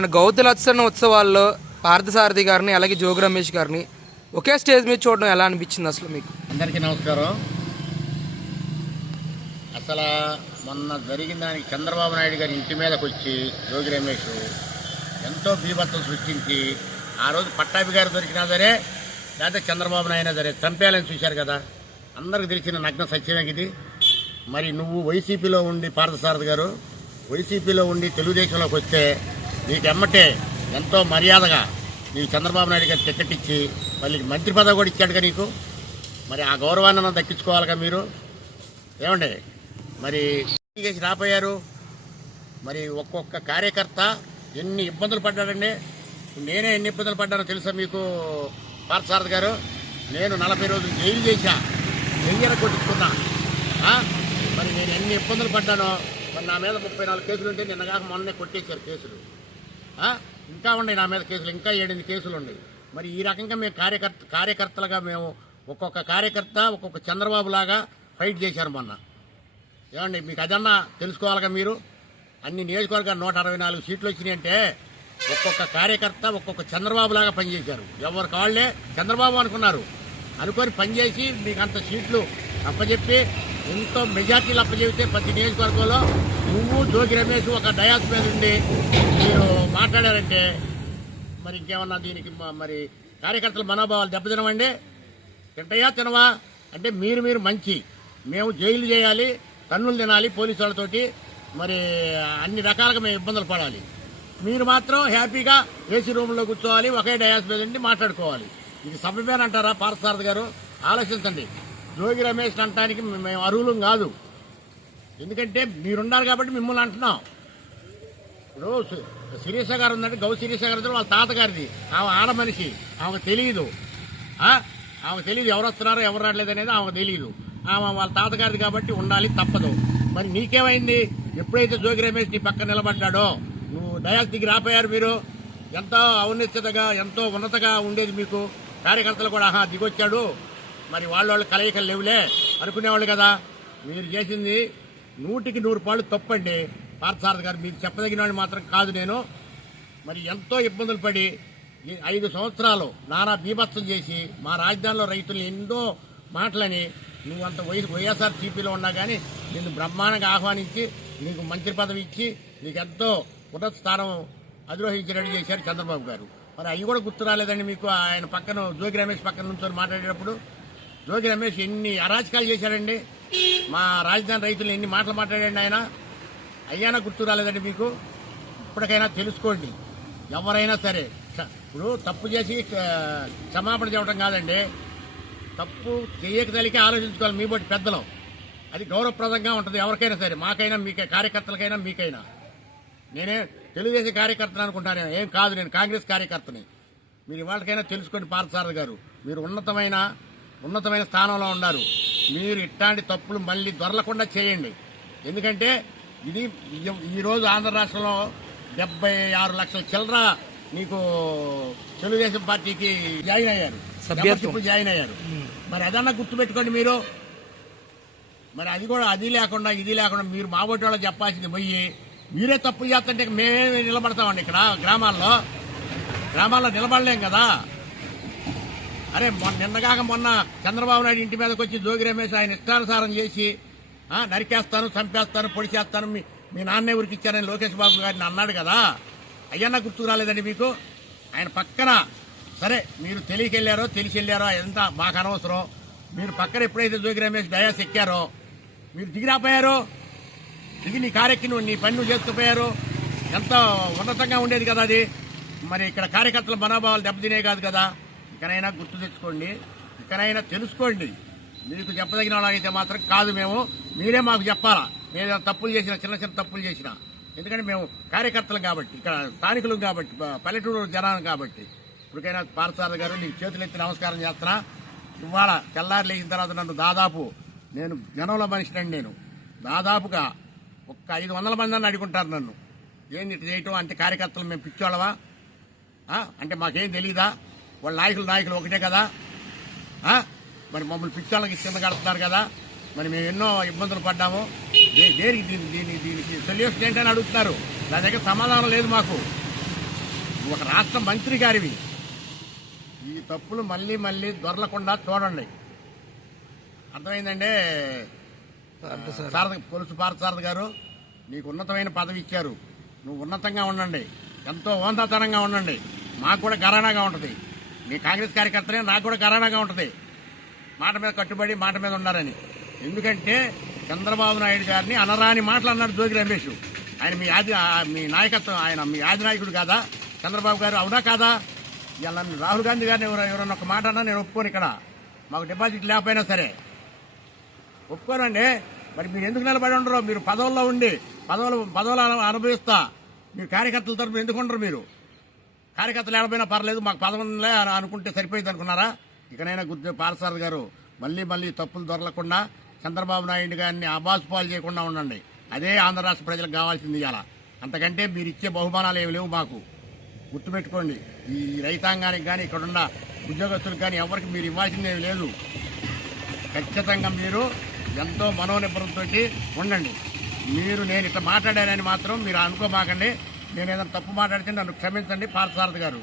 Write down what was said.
మన గౌతులత్సన ఉత్సవాల్లో పార్థసారథి గారిని అలాగే జోగి రమేష్ గారిని ఒకే స్టేజ్ మీద చూడడం ఎలా అనిపించింది అసలు మీకు? అందరికీ నమస్కారం. అసలు మొన్న జరిగిన దానికి చంద్రబాబు నాయుడు గారి ఇంటి మీదకి వచ్చి జోగి రమేష్ ఎంతో బీభత్సం సృష్టించి ఆ రోజు పట్టాభి గారు దొరికినా సరే లేకపోతే చంద్రబాబు నాయుడు సరే చంపేయాలని చూశారు కదా. అందరికి తెలిసిన నగ్న సత్యమే ఇది. మరి నువ్వు వైసీపీలో ఉండి పార్థసారథి గారు వైసీపీలో ఉండి తెలుగుదేశంలోకి వస్తే నీకు ఎమ్మటే ఎంతో మర్యాదగా నీకు చంద్రబాబు నాయుడు గారు టికెట్ ఇచ్చి మళ్ళీ మంత్రి పదవి కూడా ఇచ్చాడుగా నీకు. మరి ఆ గౌరవాన్ని దక్కించుకోవాలిగా మీరు. ఏమండి మరి చేసి రాపోయారు. మరి ఒక్కొక్క కార్యకర్త ఎన్ని ఇబ్బందులు పడ్డాడండి. నేనే ఎన్ని ఇబ్బందులు పడ్డానో తెలుసా మీకు పార్థసారథి గారు? నేను 40 రోజులు జైలు చేశా, జైలు కొట్టించుకున్నా. మరి నేను ఎన్ని ఇబ్బందులు పడ్డానో. మరి నా మీద 34 కేసులు ఉంటే నిన్నగాక మొన్నే కొట్టేశారు కేసులు. ఇంకా ఉన్నాయి నా మీద కేసులు, ఇంకా 7 కేసులు ఉన్నాయి. మరి ఈ రకంగా మేము కార్యకర్తలుగా మేము ఒక్కొక్క కార్యకర్త ఒక్కొక్క చంద్రబాబు లాగా ఫైట్ చేశారు మొన్న. ఏమండి మీకు అదన్నా తెలుసుకోవాలిగా మీరు. అన్ని నియోజకవర్గాలు 164 సీట్లు వచ్చినాయి అంటే ఒక్కొక్క కార్యకర్త ఒక్కొక్క చంద్రబాబు లాగా పనిచేశారు. ఎవరి కాళ్లే చంద్రబాబు అనుకొని పనిచేసి మీకు అంత సీట్లు అప్పచెప్పి ఎంతో మెజార్టీలు అప్పచెప్తే ప్రతి నియోజకవర్గంలో నువ్వు జోగి రమేష్ ఒక డయాస్ మీద ఉండి మీరు మాట్లాడారంటే మరి ఇంకేమన్నా దీనికి మరి కార్యకర్తల మనోభావాలు దెబ్బతినవండి. తినవా అంటే మీరు మంచి, మేము జైలు చేయాలి, కన్నులు తినాలి పోలీసు వాళ్ళతోటి, మరి అన్ని రకాలుగా మేము ఇబ్బందులు పడాలి. మీరు మాత్రం హ్యాపీగా ఏసీ రూమ్లో కూర్చోవాలి, ఒకే డయాస్ మీద ఉండి మాట్లాడుకోవాలి. ఇది సభ్యమేనంటారా పార్థసారథి గారు? ఆలోచించండి. జోగి రమేష్ అంటానికి మేము అర్హులం కాదు. ఎందుకంటే మీరున్నారు కాబట్టి మిమ్మల్ని అంటున్నాం. ఇప్పుడు శిరీష గారు ఉందంటే శిరీష గారు వాళ్ళ తాతగారిది. ఆమె ఆడ మనిషి, ఆమెకు తెలియదు. ఎవరు వస్తున్నారో ఎవరు రావట్లేదు అనేది ఆమెకు తెలియదు. ఆమె వాళ్ళ తాతగారిది కాబట్టి ఉండాలి, తప్పదు. మరి నీకేమైంది? ఎప్పుడైతే జోగి రమేష్ నీ పక్కన నిలబడ్డాడో నువ్వు డయాస్ దిగి రాపోయారు. మీరు ఎంతో ఔన్నత్యతగా ఎంతో ఉన్నతగా ఉండేది మీకు. కార్యకర్తలు కూడా దిగొచ్చాడు, మరి వాళ్ళు కలయికలు లేవులే అనుకునేవాళ్ళు కదా. మీరు చేసింది 100కి 100 పాళ్ళు తప్పండి పార్థసారథి గారు. మీరు చెప్పదగిన వాళ్ళు మాత్రం కాదు నేను. మరి ఎంతో ఇబ్బందులు పడి 5 సంవత్సరాలు నానా బీభత్సం చేసి మా రాజధానిలో రైతులు ఎన్నో మాటలని నువ్వు అంత వైఎస్ఆర్సీపీలో ఉన్నా కానీ నిన్ను బ్రహ్మాండంగా ఆహ్వానించి నీకు మంత్రి పదవి ఇచ్చి నీకు ఎంతో ఉన్నత స్థానం అధిరోహించి రెడీ చేశారు చంద్రబాబు గారు. మరి అవి కూడా గుర్తు రాలేదండి మీకు? ఆయన పక్కన జోగి రమేష్ పక్కన నుంచొని మాట్లాడేటప్పుడు జోగి రమేష్ ఎన్ని అరాచకాలు చేశాడండి. మా రాజధాని రైతులు ఎన్ని మాటలు మాట్లాడండి ఆయన. అయ్యానా గుర్తు రాలేదండి మీకు? ఇప్పటికైనా తెలుసుకోండి. ఎవరైనా సరే ఇప్పుడు తప్పు చేసి క్షమాపణ చెప్పడం కాదండి, తప్పు చేయక తలికి ఆలోచించుకోవాలి మీ బట్టి పెద్దలు. అది గౌరవప్రదంగా ఉంటుంది ఎవరికైనా సరే, మాకైనా మీకై కార్యకర్తలకైనా మీకైనా. నేనే తెలుగుదేశం కార్యకర్తను అనుకుంటాను, ఏం కాదు, నేను కాంగ్రెస్ కార్యకర్తని. మీరు ఇవాళకైనా తెలుసుకోండి పార్థసారథి గారు. మీరు ఉన్నతమైన స్థానంలో ఉన్నారు. మీరు ఇట్లాంటి తప్పులు మళ్ళీ దొరలకుండా చేయండి. ఎందుకంటే ఇది ఈరోజు ఆంధ్ర రాష్ట్రంలో 76 లక్షల చిల్లర నీకు తెలుగుదేశం పార్టీకి జాయిన్ అయ్యారు. మరి అదన్నా గుర్తుపెట్టుకోండి మీరు. మరి అది లేకుండా ఇది లేకుండా మీరు మా ఓటు వాళ్ళకి చెప్పాల్సింది పోయి మీరే తప్పులు చేస్తుంటే మేమే నిలబడతామండి. ఇక్కడ గ్రామాల్లో నిలబడలేం కదా. అరే నిన్నగాక మొన్న చంద్రబాబు నాయుడు ఇంటి మీదకి వచ్చి జోగి రమేష్ ఆయన ఇష్టానుసారం చేసి నరికేస్తాను, చంపేస్తాను, పొడిచేస్తాను, మీ నాన్నే ఊరికి ఇచ్చారని లోకేష్ బాబు గారిని అన్నాడు కదా. అయ్యన్నా గుర్తుకు రాలేదండి మీకు? ఆయన పక్కన సరే మీరు తెలిసి వెళ్ళారో ఎంత మాకు అనవసరం. మీరు పక్కన ఎప్పుడైతే జోగి రమేష్ డయాస్ ఎక్కారో మీరు దిగిరాపోయారు. దిగి నీ కారెక్కి నీ పని నువ్వు చేసుకుపోయారు. ఎంతో ఉన్నతంగా ఉండేది కదా అది. మరి ఇక్కడ కార్యకర్తల మనోభావాలు దెబ్బతినే కాదు కదా. ఇకనైనా గుర్తు తెచ్చుకోండి, ఇకనైనా తెలుసుకోండి. మీకు చెప్పదగిన వాళ్ళైతే మాత్రం కాదు మేము, మీరే మాకు చెప్పాలా. మేము తప్పులు చేసిన చిన్న తప్పులు చేసినా. ఎందుకంటే మేము కార్యకర్తలు కాబట్టి, ఇక్కడ స్థానికులు కాబట్టి, పల్లెటూరు జనాలు కాబట్టి. ఇప్పటికైనా పార్థసారథి గారు నీకు చేతులెత్తి నమస్కారం చేస్తున్నా. ఇవాళ తెల్లారి లేచిన తర్వాత నన్ను దాదాపు నేను జనంలో మనిషినండి. నేను దాదాపుగా 500 మంది అని అడుగుంటారు నన్ను. ఏంది ఇటు చేయటం అంటే కార్యకర్తలు మేము పిచ్చోళ్ళవా అంటే మాకేం తెలీదా? వాళ్ళ నాయకులు ఒకటే కదా. మరి మమ్మల్ని పిచ్చోళ్ళకి కింద కడుతున్నారు కదా. మరి మేము ఎన్నో ఇబ్బందులు పడ్డాము. దీనికి సొల్యూషన్ ఏంటని అడుగుతున్నారు. నా దగ్గర సమాధానం లేదు మాకు. నువ్వు ఒక రాష్ట్ర మంత్రి గారివి. ఈ తప్పులు మళ్ళీ మళ్ళీ దొరలకుండా చూడండి. అర్థమైందండి. సారథి కొలుసు పార్థసారథి గారు, నీకు ఉన్నతమైన పదవి ఇచ్చారు. నువ్వు ఉన్నతంగా ఉండండి, ఎంతో ఓందాతనంగా ఉండండి. మాకు కూడా గరాణాగా ఉంటుంది. మీ కాంగ్రెస్ కార్యకర్తలే నాకు కూడా గరాణాగా ఉంటుంది. మాట మీద కట్టుబడి మాట మీద ఉండాలని. ఎందుకంటే చంద్రబాబు నాయుడు గారిని అనరాని మాటలు అన్నాడు జోగి రమేష్. ఆయన మీ నాయకత్వం, ఆయన మీ ఆది నాయకుడు కాదా చంద్రబాబు గారు? అవునా కాదా? ఇలా నన్ను రాహుల్ గాంధీ గారిని ఎవరన్నా ఒక మాట అన్నా నేను ఒప్పుకోను. ఇక్కడ మాకు డిపాజిట్ లేకపోయినా సరే ఒప్పుకోనండి. మరి మీరు ఎందుకు నిలబడి ఉండరు? మీరు పదవుల్లో ఉండి పదవులు అనుభవిస్తా మీరు కార్యకర్తల తరఫున ఎందుకు ఉండరు? మీరు కార్యకర్తలు ఏడపోయినా పర్లేదు, మాకు పదవులే అనుకుంటే సరిపోయింది అనుకున్నారా? ఇకనైనా గుర్తు పార్థసారథి గారు, మళ్ళీ తప్పులు దొరలకుండా చంద్రబాబు నాయుడు గారిని అబాసుపాలు చేయకుండా ఉండండి. అదే ఆంధ్ర రాష్ట్ర ప్రజలకు కావాల్సింది. ఇవాళ అంతకంటే మీరు ఇచ్చే బహుమానాలు ఏమి లేవు మాకు. గుర్తుపెట్టుకోండి, ఈ రైతాంగానికి కానీ ఇక్కడున్న ఉద్యోగస్తులకు కానీ ఎవరికి మీరు ఇవ్వాల్సిందేమి లేదు. ఖచ్చితంగా మీరు ఎంతో మనోనిబ్బరంతో ఉండండి. నేను ఇట్లా మాట్లాడానని మాత్రం మీరు అనుకోమాకండి. నేను ఏదైనా తప్పు మాట్లాడితే నన్ను క్షమించండి పార్థసారథి గారు.